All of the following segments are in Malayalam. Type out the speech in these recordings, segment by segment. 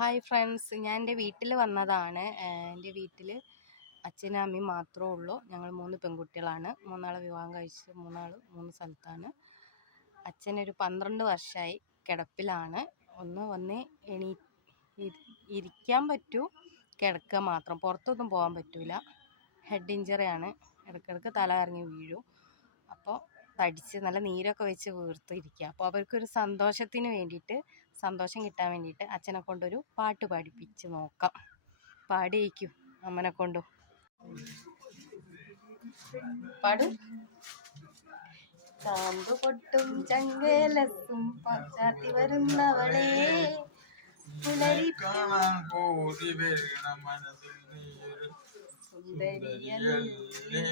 ഹായ് ഫ്രണ്ട്സ്, ഞാൻ എൻ്റെ വീട്ടിൽ വന്നതാണ്. എൻ്റെ വീട്ടിൽ അച്ഛനും അമ്മയും മാത്രമേ ഉള്ളൂ. ഞങ്ങൾ 3 പെൺകുട്ടികളാണ്. 3 വിവാഹം കഴിച്ച് 3 സ്ഥലത്താണ്. അച്ഛനൊരു 12 വർഷമായി കിടപ്പിലാണ്. ഒന്ന് വന്ന് ഇരിക്കാൻ പറ്റൂ, കിടക്കുക മാത്രം, പുറത്തൊന്നും പോകാൻ പറ്റൂല. ഹെഡ് ഇഞ്ചറിയാണ്, ഇടയ്ക്കിടയ്ക്ക് തല കറങ്ങി വീഴും. അപ്പോൾ തടിച്ച് നല്ല നീരൊക്കെ വെച്ച് വീർത്തിരിക്കുക. അപ്പോൾ അവർക്കൊരു സന്തോഷം കിട്ടാൻ വേണ്ടിയിട്ട് അച്ഛനെ കൊണ്ടൊരു പാട്ട് പാടിപ്പിച്ച് നോക്കാം. പാടിയിരിക്കും അമ്മനെ കൊണ്ടു. പാട്. ചാമ്പ് പൊട്ടും ചങ്കേലസും ചാത്തി വരുന്നവളെ സുന്ദരിയല്ലേ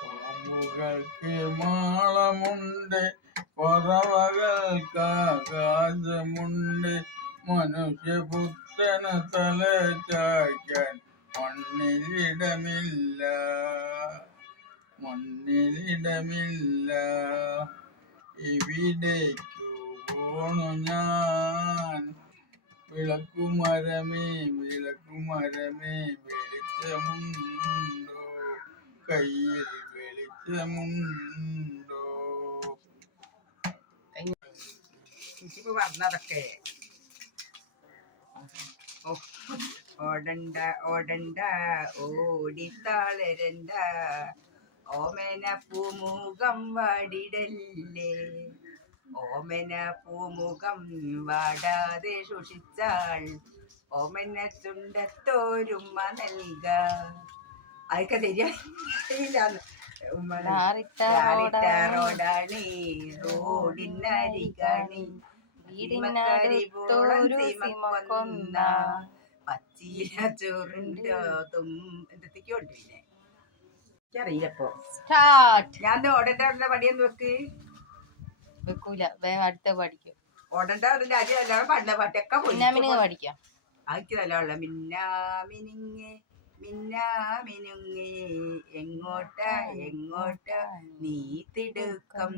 പാമ്പുകൾക്ക് മാളമുണ്ട്, പറവകൾക്ക് മനുഷ്യപുത്രന് തല ചായ്ക്കാൻ മണ്ണിലിടമില്ല. എവിടേക്കു പോണു ഞാൻ? വിളക്കുമരമേ വെളിച്ചമുണ്ടോ? കയ്യിൽ വെളിച്ചമുണ്ടോ? പറഞ്ഞതൊക്കെ ഓടണ്ട ഓടിത്താളരണ്ട, ഓമന പൂമുഖം വാടിടല്ലേ. ഓമന പൂമുഖം വാടാതെ സൂക്ഷിച്ചാൽ ഓമന ചുണ്ടത്തോരുമ്മ നൽക. അതൊക്കെ ശരിയായില്ലാന്ന്. റോഡാണി, റോഡിനരികാണി, വീടിനടുത്തൊരുകൊന്ന പച്ചീല ചോറിൻ്റെ എന്തൊക്കെയോ ഉണ്ട്. പിന്നെ എനിക്കറിയില്ലപ്പോ. ഞാൻ ഓടേണ്ട പടിയെന്ന് വെക്കൂല, വേഗം അടുത്ത പഠിക്കും. ഓടേണ്ട അരി അല്ലാതെ പണ്ട പാട്ടൊക്കെ പഠിക്കാം. അതൊക്കെ നല്ലവള്ള മിന്നാമിനുങ്ങേ എങ്ങോട്ട നീ തിടുക്കം.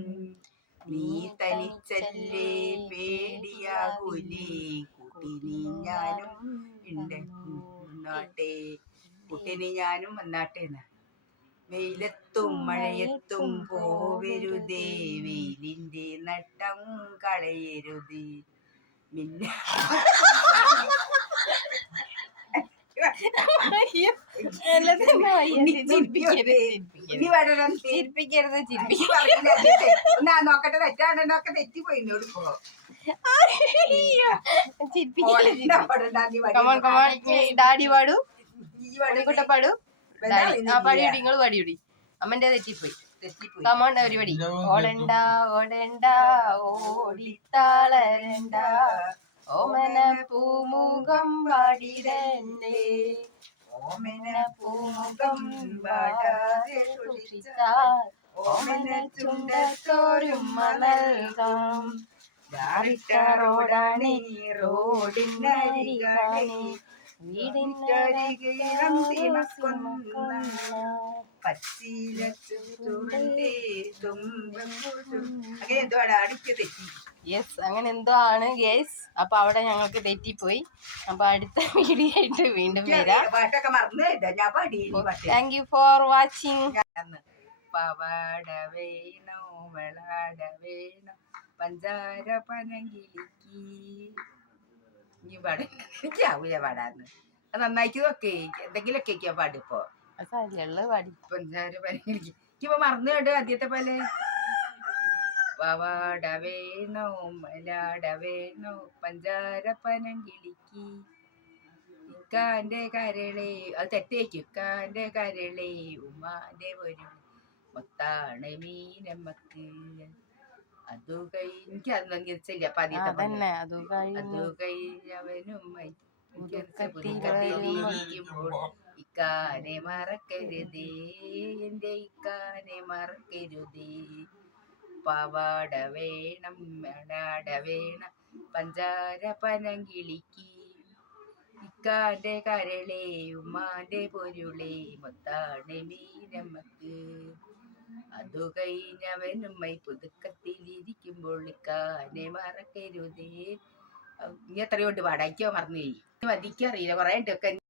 നീ തനിച്ചല്ലേ, പേടിയാകൂലേ, കുട്ടിനി ഞാനും വന്നാട്ടെ. വെയിലത്തും മഴയത്തും പോവരുതേ, വെയിലിന്റെ നട്ടം കളയരുതേ. നോക്കട്ടെ, തെറ്റാണെന്നൊക്കെ തെറ്റിപ്പോയിന്നോട്. ഇപ്പോ ഡാഡി പാടൂ, പാടൂ. നിങ്ങൾ പാടിയൂടി. അമ്മന്റെ തെറ്റിപ്പോയി. കമോൺ പരിപാടി. ഓടണ്ട ഓടിത്താളരണ്ട, ഓമന പൂമുഖം വാടിടണ്ടേ. ഓമന പൂമുഖം വാടാതെ സൂക്ഷിച്ചാൽ ഓമന ചുണ്ടത്തോരുമ്മ നൽകാം. റോഡാണി, റോഡിനരികാണി, വീടിനരികിളം സീമക്കൊന്ന പച്ചീല ചുരുണ്ടേ അങ്ങനെ എന്തോ അടിക്ക് തെറ്റി. യെസ്, അങ്ങനെ എന്തോ ആണ് ഗേസ്. അപ്പൊ അവിടെ ഞങ്ങൾക്ക് തെറ്റിപ്പോയി. അപ്പൊ അടുത്ത വീഡിയോ ആയിട്ട് വീണ്ടും വരാം. പാട്ടൊക്കെ മറന്നു. ഞാൻ പാടി. Thank you for watching. പവാട വേണോ വളാട വേണോ പഞ്ചാര പനങ്കിളിക്ക്. ഇനി പാടില്ല പാടാന്ന്. അത് നന്നായിട്ട് നോക്കേ. എന്തെങ്കിലുമൊക്കെ പാടിപ്പോ പാടി. പഞ്ചാര പനങ്കിളിക്ക് ഇപ്പൊ മറന്നു കേട്ടോ ആദ്യത്തെ പോലെ. പവാട വേണോ മലാട വേണോ പഞ്ചാര പനങ്കിളിക്ക്. ഇക്കാന്റെ കരളെ, അത് തെറ്റേക്കും. ഇക്കാന്റെ കരളെ ഉമ്മാന്റെ ഒരു മൊത്താണ് മീനമ്മക്ക്. അതു കഴിഞ്ഞ അപ്പൊ അതു കഴിഞ്ഞവനും ഇക്കാനെ മറക്കരുതേ, എന്റെ ഇക്കാനെ മറക്കരുതേ. പവാട വേണം മലാട വേണം പഞ്ചാര പനങ്കിളിക്ക്. ഇക്കാന്റെ കരളേ ഉമ്മാന്റെ പൊരുളേ മൊത്താണ് മീനമ്മക്ക്. അതു കഴിഞ്ഞവനുമ്മൈ പുതുക്കത്തിലിരിക്കുമ്പോൾ ഇക്കാനെ മറക്കരുതേ. ഇനി എത്രയോ ഉണ്ട് പാടാ, എനിക്കോ മറന്നു പോയി. മതിക്കറിയില്ല, കുറേ ഉണ്ട് ഒക്കെ.